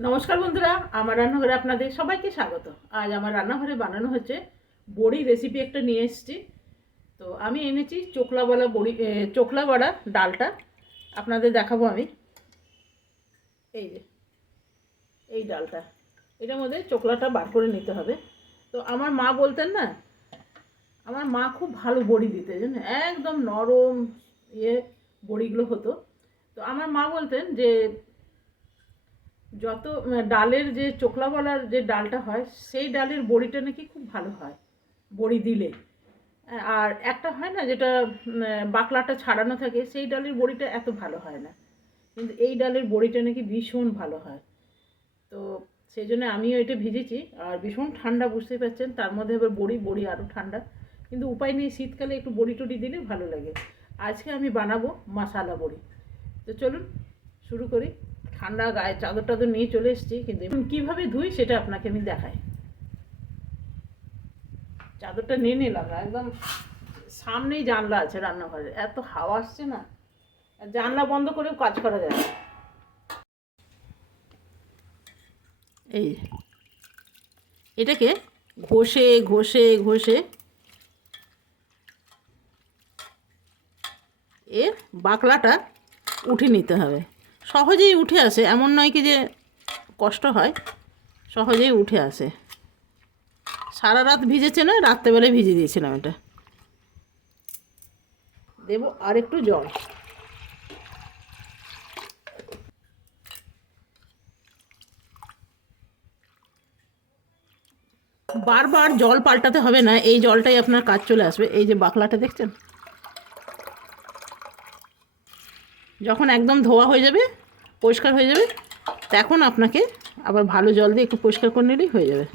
নমস্কার বন্ধুরা আমার রান্নাঘরে আপনাদের সবাইকে স্বাগত। আজ আমার রান্নাঘরে বানানো হচ্ছে বড়ি রেসিপি একটা নিয়ে এসেছি। তো আমি এনেছি চোকলাওয়ালা বড়ি এ, চোকলা বড়া ডালটা। আপনাদের দেখাবো আমি। এই যে এই ডালটা। এটার মধ্যে চোকলাটা বার করে নিতে হবে। তো আমার মা বলতেন না আমার মা খুব ভালো বড়ি দিতে একদম নরম ইয়ে বড়িগুলো হতো। তো আমার মা বলতেন যে যত ডালের যে চোকলা বলার যে ডালটা হয়, সেই ডালের বড়িটা নাকি খুব ভালো হয়, বড়ি দিলে। আর একটা হয় না যেটা বাকলাটা ছাড়ানো থাকে, সেই ডালের বড়িটা এত ভালো হয় না। কিন্তু এই ডালের বড়িটা নাকি ভীষণ ভালো হয়। তো সেই জন্য আমিও এটা ভিজেছি, আর ভীষণ ঠান্ডা, বুঝতেই পারছেন? তার মধ্যে আবার বড়ি বড়ি আরও ঠান্ডা। কিন্তু উপায় নেই, শীতকালে একটু বড়ি টড়ি দিলে ভালো লাগে। আজকে আমি বানাবো মশালা বড়ি। তো চলুন, শুরু করি। ঠান্ডা গায়ে চাদর টাদর নিয়ে চলে এসেছি, কিন্তু কীভাবে ধুই সেটা আপনাকে আমি দেখাই চাদরটা নিয়ে নিলাম না, একদম সামনেই জানলা আছে রান্নাঘরে, এত হাওয়া আসছে না জানলা বন্ধ করেও কাজ করা যায়। এই, এটাকে ঘষে ঘষে ঘষে এর বাকলাটা উঠে নিতে হবে সহজেই উঠে আসে, এমন নয় কি যে কষ্ট হয়, সহজেই উঠে আসে। সারা রাত ভিজেছে না, রাত্রেবেলায় ভিজে দিয়েছিলাম এটা। দেবো আর একটু জল। বারবার জল পাল্টাতে হবে না, এই জলটাই আপনার কাজ চলে আসবে। এই যে বাকলাটা দেখছেন? যখন একদম ধোয়া হয়ে যাবে পরিষ্কার হয়ে যাবে। তখন আপনাকে আবার ভালো জল দিয়ে একটু পরিষ্কার করে নিলেই হয়ে যাবে।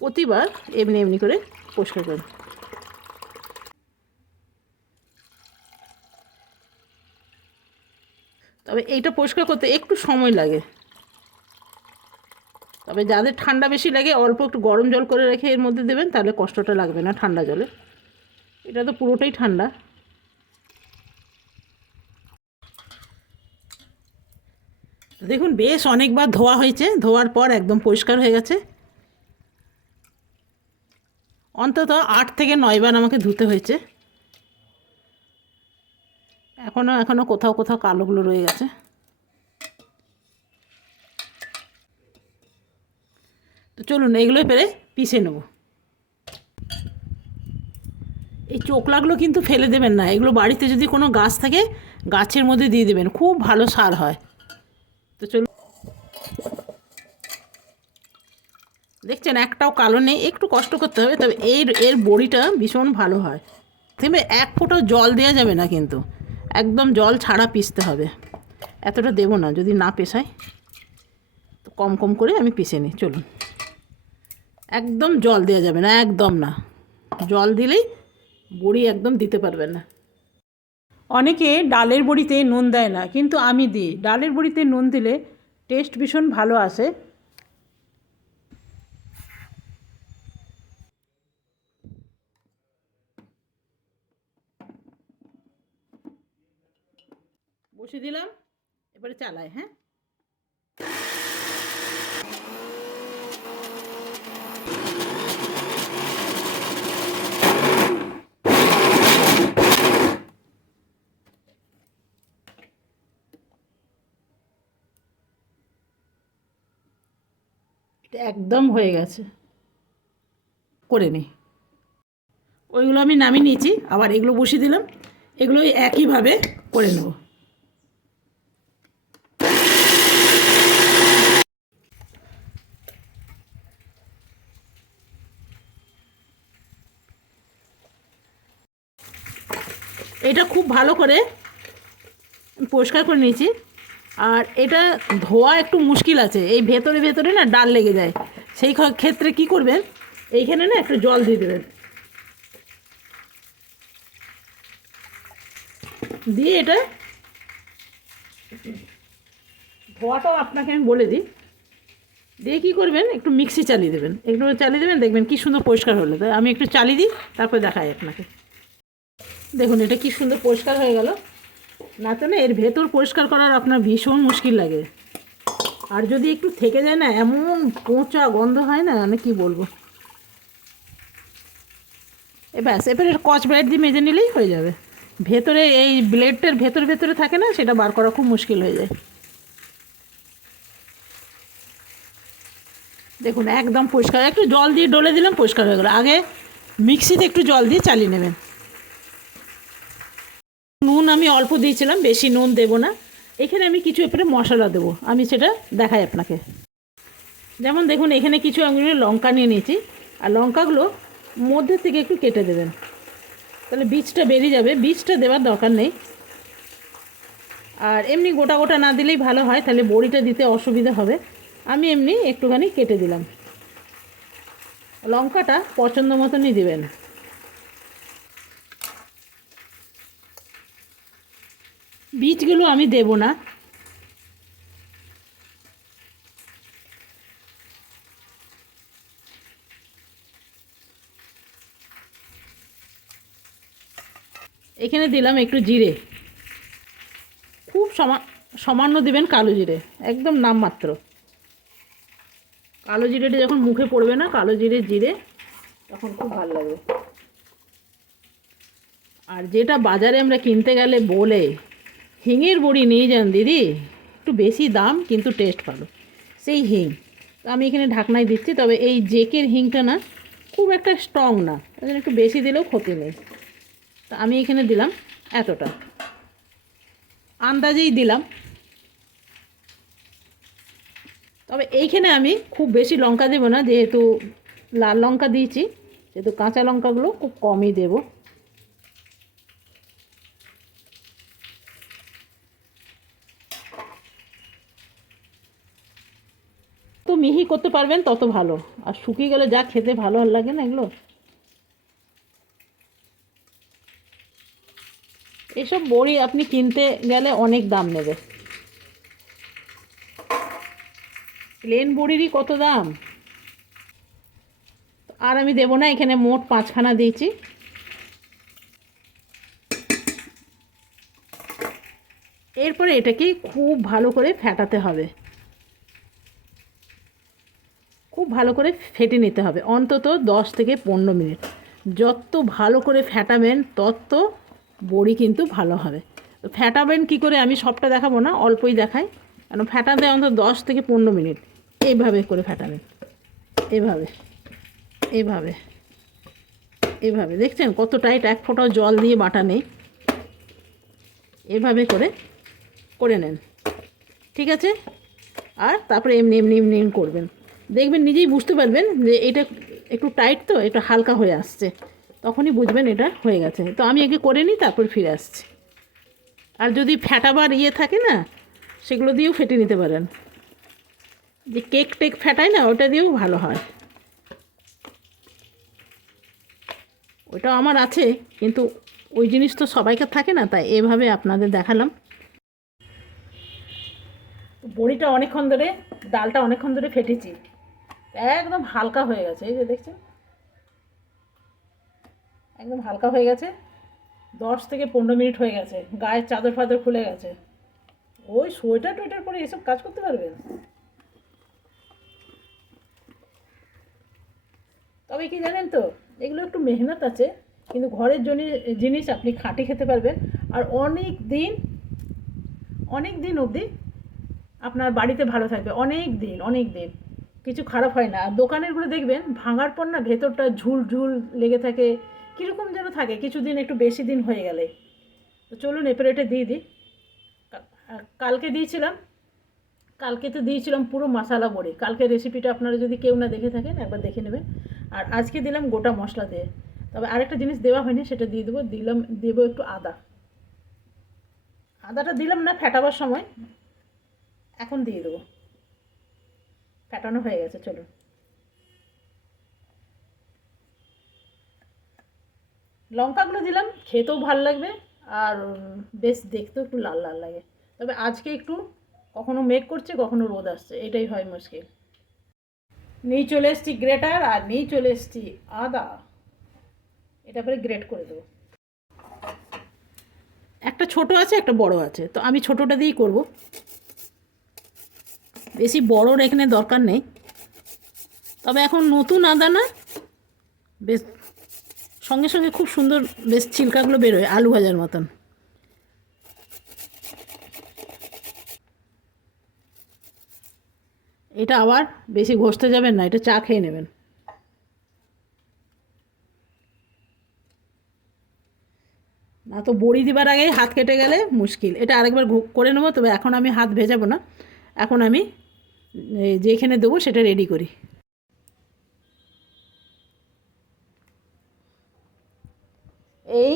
প্রতিবার এমনি এমনি করে পরিষ্কার করুন। তবে এইটা পরিষ্কার করতে একটু সময় লাগে। তবে যাদের ঠান্ডা বেশি লাগে, অল্প একটু গরম জল করে রেখে এর মধ্যে দেবেন, তাহলে কষ্টটা লাগবে না ঠান্ডা জলে। এটা তো পুরোটাই ঠান্ডা। দেখুন, বেশ অনেকবার ধোয়া হয়েছে। ধোয়ার পর একদম পরিষ্কার হয়ে গেছে। অন্তত আট থেকে নয়বার আমাকে ধুতে হয়েছে। এখনও এখনও কোথাও কোথাও কালোগুলো রয়ে গেছে। তো চলুন এইগুলোই পেরে পিষে নেব। এই চোকলাগুলো কিন্তু ফেলে দেবেন না। এগুলো বাড়িতে যদি কোনো গাছ থাকে, গাছের মধ্যে দিয়ে দেবেন। খুব ভালো সার হয়। তো চলুন। দেখছেন, একটাও কালো নেই, একটু কষ্ট করতে হবে, তবে এর এর বড়িটা ভীষণ ভালো হয়। দেখবে এক ফোঁটাও জল দেওয়া যাবে না কিন্তু, একদম জল ছাড়া পিষতে হবে। এতটা দেবো না, যদি না পেশাই, তো কম কম করে আমি পিষে নিই, চলুন। একদম জল দেওয়া যাবে না, একদম না। জল দিলেই বড়ি একদম দিতে পারবেন না। অনেকে ডালের বড়িতে নুন দেয় না, কিন্তু আমি দিই। ডালের বড়িতে নুন দিলে টেস্ট ভীষণ ভালো আসে। বসে দিলাম, এবারে চালাই হ্যাঁ? একদম হয়ে গেছে। করে নি। ওইগুলো আমি নামিয়ে নিয়েছি, আবার এগুলো বসিয়ে দিলাম। এগুলো একইভাবে করে নেব। এটা খুব ভালো করে পরিষ্কার করে নিয়েছি। আর এটা ধোয়া একটু মুশকিল আছে। এই ভেতরে ভেতরে না ডাল লেগে যায়। সেই ক্ষেত্রে কি করবেন? এইখানে না একটু জল দিয়ে দেবেন। দিয়ে এটা ধোয়াটাও আপনাকে আমি বলে দিই। দিয়ে কী করবেন? একটু মিক্সি চালিয়ে দেবেন। একটু চালিয়ে দেবেন, দেখবেন কী সুন্দর পরিষ্কার হলো। তাই আমি একটু চালিয়ে দিই, তারপর দেখাই আপনাকে। দেখুন, এটা কি সুন্দর পরিষ্কার হয়ে গেল। না তো না, এর ভেতর পরিষ্কার করার আপনার ভীষণ মুশকিল লাগে। আর যদি একটু থেকে যায় না, এমন পোঁচা গন্ধ হয় না মানে কি বলব? এ ব্যাস, এবারে কচ ব্রাইট দিয়ে মেজে নিলেই হয়ে যাবে। ভেতরে এই ব্লেডটার ভেতর ভেতরে থাকে না, সেটা বার করা খুব মুশকিল হয়ে যায়। দেখুন, একদম পরিষ্কার। একটু জল দিয়ে ডলে দিলাম, পরিষ্কার হয়ে গেলো। আগে মিক্সিতে একটু জল দিয়ে চালিয়ে নেবেন। নুন আমি অল্প দিয়েছিলাম, বেশি নুন দেবো না। এখানে আমি কিছু এপরে মশলা দেবো, আমি সেটা দেখাই আপনাকে। যেমন দেখুন, এখানে কিছু আমি লঙ্কা নিয়ে নিয়েছি, আর লঙ্কাগুলো মধ্যে থেকে একটু কেটে দেবেন। তাহলে বীজটা বেরিয়ে যাবে, বীজটা দেওয়ার দরকার নেই। আর এমনি গোটা গোটা না দিলেই ভালো হয়, তাহলে বড়িটা দিতে অসুবিধা হবে। আমি এমনি একটুখানি কেটে দিলাম। লঙ্কাটা পছন্দ মতনই দেবেন। বীজগুলো আমি দেব না। এখানে দিলাম একটু জিরে। খুব সমা, সামান্য দিবেন কালো জিরে, একদম নামমাত্র কালো জিরেটা যখন মুখে পড়বে না, কালো জিরে জিরে, তখন খুব ভালো লাগবে। আর যেটা বাজারে আমরা কিনতে গেলে বলে হিঙের বড়ি নিয়ে যান দিদি। একটু বেশি দাম, কিন্তু টেস্ট ভালো। সেই হিং। তো আমি এখানে ঢাকনায় দিচ্ছি, তবে এই জেকের হিংটা না, খুব একটা স্ট্রং না। একটু বেশি দিলেও ক্ষতি নেই। তো আমি এখানে দিলাম এতটা। আন্দাজেই দিলাম। তবে এইখানে আমি খুব বেশি লঙ্কা দেবো না, যেহেতু লাল লঙ্কা দিয়েছি, যেহেতু কাঁচা লঙ্কাগুলো খুব কমই দেব। মিহি করতে পারবেন, তত ভালো। আর শুকিয়ে গেলে যা খেতে ভালো আর লাগে না এগুলো। এসব বড়ি আপনি কিনতে গেলে অনেক দাম নেবে। প্লেন বড়িরই কত দাম? আর আমি দেবো না, এখানে মোট পাঁচখানা দিয়েছি। এরপরে এটাকে খুব ভালো করে ফেটাতে হবে। খুব ভালো করে ফেটে নিতে হবে। অন্তত দশ থেকে পনেরো মিনিট। যত ভালো করে ফেটাবেন তত বড়ি কিন্তু ভালো হবে। তো ফেটাবেন কী করে আমি সবটা দেখাবো না, অল্পই দেখাই। কেন ফেটাতে অন্তত দশ থেকে পনেরো মিনিট। এইভাবে করে ফেটাবেন এভাবে এভাবে এভাবে দেখছেন কত টাইট, এক ফোঁটাও জল দিয়ে বাটা নেই। এভাবে করে করে নেন। ঠিক আছে? আর তারপরে এমনি এমনি এমনি করবেন। দেখবেন, নিজেই বুঝতে পারবেন যে এটা একটু টাইট তো, একটু হালকা হয়ে আসছে। তখনই বুঝবেন এটা হয়ে গেছে। তো আমি আগে করে নিই, তারপর ফিরে আসছি। আর যদি ফ্যাটাবার ইয়ে থাকে না, সেগুলো দিয়েও ফেটে নিতে পারেন। যে কেক টেক ফ্যাটায় না, ওটা দিয়েও ভালো হয়। ওইটাও আমার আছে, কিন্তু ওই জিনিস তো সবাইকে থাকে না, তাই এভাবে আপনাদের দেখালাম। বড়িটা অনেকক্ষণ ধরে, ডালটা অনেকক্ষণ ধরে ফেটেছি। একদম হালকা হয়ে গেছে, এই যে দেখছেন? একদম হালকা হয়ে গেছে। দশ থেকে পনেরো মিনিট হয়ে গেছে, গায়ের চাদর ফাদর খুলে গেছে। ওই সোয়েটার টোয়েটার পরে এসব কাজ করতে পারবেন? তবে কি জানেন তো, এগুলো একটু মেহনত আছে, কিন্তু ঘরের জন্য জিনিস আপনি খাঁটি খেতে পারবেন। আর অনেক দিন অনেক দিন অবধি আপনার বাড়িতে ভালো থাকবে, অনেক দিন অনেক দিন। কিছু খারাপ হয় না। আর দোকানেরগুলো দেখবেন, ভাঙার পর না ভেতরটা ঝুল ঝুল লেগে থাকে, কীরকম যেন থাকে, কিছুদিন একটু বেশি দিন হয়ে গেলে। তো চলুন এরপরে এটা দিয়ে দিই। কালকে দিয়েছিলাম, কালকে তো দিয়েছিলাম পুরো মশালা বড়ি। কালকে রেসিপিটা আপনারা যদি কেউ না দেখে থাকেন, একবার দেখে নেবেন। আর আজকে দিলাম গোটা মশলা দিয়ে। তবে আরেকটা জিনিস দেওয়া হয়নি, সেটা দিয়ে দেবো। দিলাম, দেবো একটু আদা। আদাটা দিলাম না, ফেটাবার সময়। এখন দিয়ে দেবো। ফেটানো হয়ে গেছে, চলুন। লঙ্কাগুলো দিলাম, খেতেও ভালো লাগবে আর বেশ দেখতেও একটু লাল লাল লাগে। তবে আজকে একটু কখনো মেঘ করছে, কখনো রোদ আসছে, এটাই হয় মুশকিল। নিয়ে চলে এসছি গ্রেটার আর নিয়ে চলে এসছি আদা। এটা পরে গ্রেট করে দেবো। একটা ছোট আছে, একটা বড় আছে, তো আমি ছোটোটা দিয়েই করব। বেশি বড়োর এখানে দরকার নেই। তবে এখন নতুন আদা না বেশ সঙ্গে সঙ্গে খুব সুন্দর বেশ ছিলকাগুলো বেরোয়, আলু ভাজার মতন। এটা আবার বেশি ঘষতে যাবেন না, এটা চা খেয়ে নেবেন। না তো বড়ি দিবার আগে হাত কেটে গেলে মুশকিল। এটা আরেকবার করে নেব, তবে এখন আমি হাত ভেজাবো না। এখন আমি যেখানে দেবো, সেটা রেডি করি। এই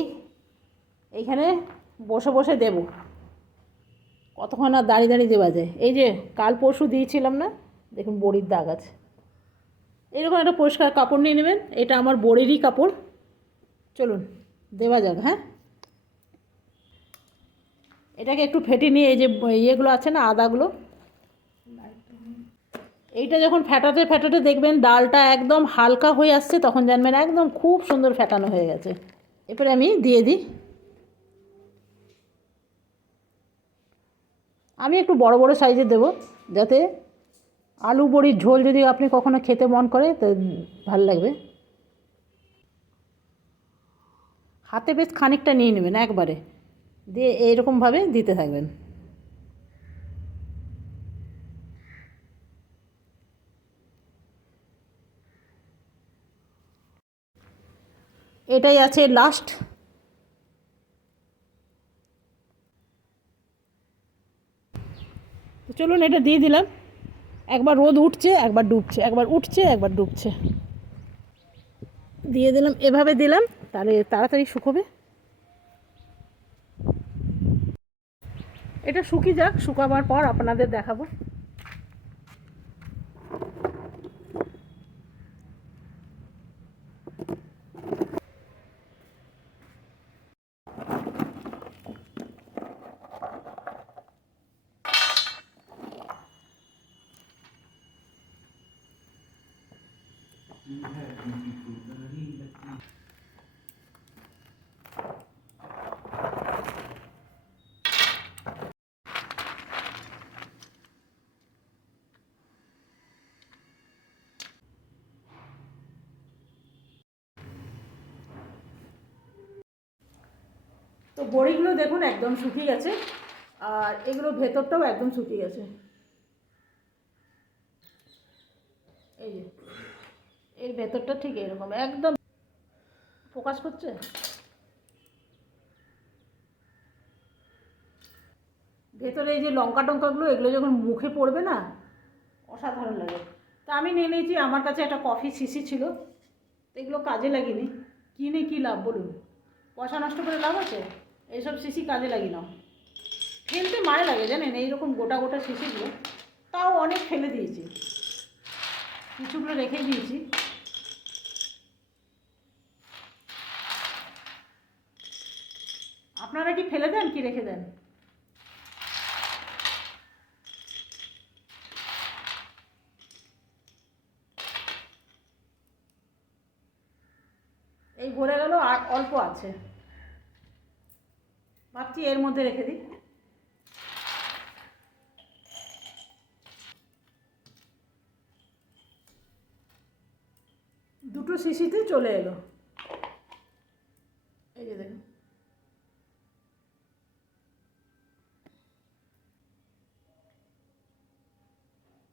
এইখানে বসে বসে দেব। কতক্ষণ আর দাঁড়িয়ে দাঁড়িয়ে দেওয়া যায়? এই যে কাল পরশু দিয়েছিলাম না, দেখুন বড়ির দাগ আছে। এরকম একটা পরিষ্কার কাপড় নিয়ে নেবেন, এটা আমার বড়িরই কাপড়। চলুন, দেওয়া যাক হ্যাঁ? এটাকে একটু ফেটে নিয়ে, এই যে ইয়েগুলো আছে না, আদাগুলো এইটা যখন ফ্যাটাতে ফ্যাটাতে দেখবেন ডালটা একদম হালকা হয়ে আসছে, তখন জানবেন একদম খুব সুন্দর ফ্যাটানো হয়ে গেছে। এরপরে আমি দিয়ে দিই। আমি একটু বড় বড় সাইজের দেবো, যাতে আলু বড়ির ঝোল যদি আপনি কখনো খেতে মন করে, তো ভালো লাগবে। হাতে বেশ খানিকটা নিয়ে নেবেন একবারে, দিয়ে এইরকমভাবে দিতে থাকবেন। এটাই আছে লাস্ট চলুন এটা দিয়ে দিলাম। একবার রোদ উঠছে, একবার ডুবছে, একবার উঠছে, একবার ডুবছে। দিয়ে দিলাম, এভাবে দিলাম, তাহলে তাড়াতাড়ি শুকোবে। এটা শুকিয়ে যাক, শুকাবার পর আপনাদের দেখাবো। বড়িগুলো দেখুন, একদম শুকিয়ে গেছে। আর এগুলো ভেতরটাও একদম শুকিয়ে গেছে। এই যে, এর ভেতরটা ঠিক এরকম, একদম ফোকাস করছে? ভেতরে এই যে লঙ্কা টঙ্কাগুলো এগুলো যখন মুখে পড়বে না, অসাধারণ লাগে। তা আমি নিয়ে নিয়েছি, আমার কাছে একটা কফি শিশি ছিল। তো এগুলো কাজে লাগিনি। কিনে কী লাভ বলুন? পয়সা নষ্ট করে লাভ আছে? এইসব শিশি কাজে লাগি না। ফেলতে মারে লাগে, জানেন? এইরকম গোটা গোটা শিশিগুলো। তাও অনেক ফেলে দিয়েছি। কিছুগুলো রেখে দিয়েছি। আপনারা কি ফেলে দেন কি রেখে দেন? এই ভরে গেল, আর অল্প আছে। ভাবছি এর মধ্যে রেখে দিই। দুটো শিশিতে চলে এলো। এই যে দেখুন।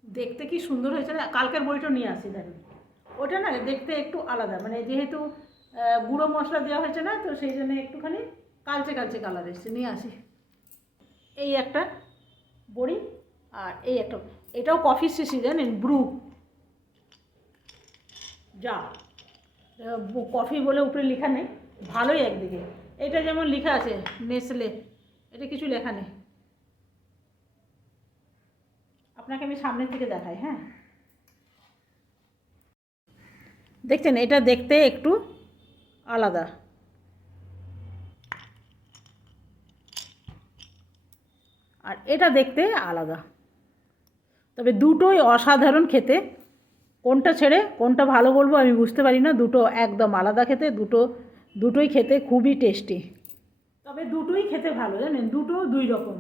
দেখতে কি সুন্দর হয়েছে না? কালকের বইটা নিয়ে আসি, দেখুন। ওটা না দেখতে একটু আলাদা মানে যেহেতু গুঁড়ো মশলা দেওয়া হয়েছে না, তো সেই জন্য একটুখানি কালচে কালচে কালার এসছে, নিয়ে আসি। এই একটা বড়ি আর এই একটা, এটাও কফি শিশি জানেন? ব্রু যা কফি বলে উপরে লেখা নেই, ভালোই একদিকে। এটা যেমন লেখা আছে, নেসলে, এটা কিছু লেখা নেই। আপনাকে আমি সামনের থেকে দেখাই হ্যাঁ? দেখছেন, এটা দেখতে একটু আলাদা। আর এটা দেখতে আলাদা। তবে দুটোই অসাধারণ খেতে। কোনটা ছেড়ে, কোনটা ভালো বলব আমি বুঝতে পারি না। দুটো একদম আলাদা খেতে, দুটো, দুটোই খেতে খুবই টেস্টি। তবে দুটোই খেতে ভালো, জানেন? দুটো দুই রকম।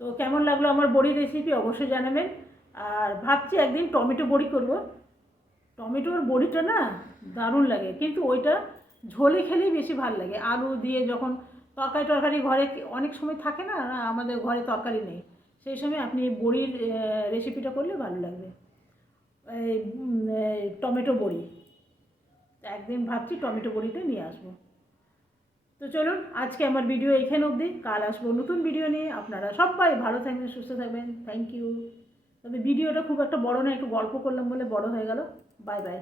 তো কেমন লাগল আমার বড়ি রেসিপি অবশ্যই জানাবেন। আর ভাবছি একদিন টমেটো বড়ি করব। টমেটোর বড়িটা না দারুণ লাগে, কিন্তু ওইটা ঝোলে খেলেই বেশি ভালো লাগে। আলু দিয়ে যখন তরকারি টরকারি ঘরে অনেক সময় থাকে না আমাদের ঘরে তরকারি নেই। সেই সময় আপনি বড়ির রেসিপিটা করলে ভালো লাগবে। এই টমেটো বড়ি। একদিন ভাবছি টমেটো বড়িটা নিয়ে আসব। তো চলুন, আজকে আমার ভিডিও এখানে অবধি। কাল আসব নতুন ভিডিও নিয়ে। আপনারা সবাই ভালো থাকবেন, সুস্থ থাকবেন। থ্যাংক ইউ তবে ভিডিওটা খুব একটা বড় না, একটু গল্প করলাম বলে বড় হয়ে গেল। Bye bye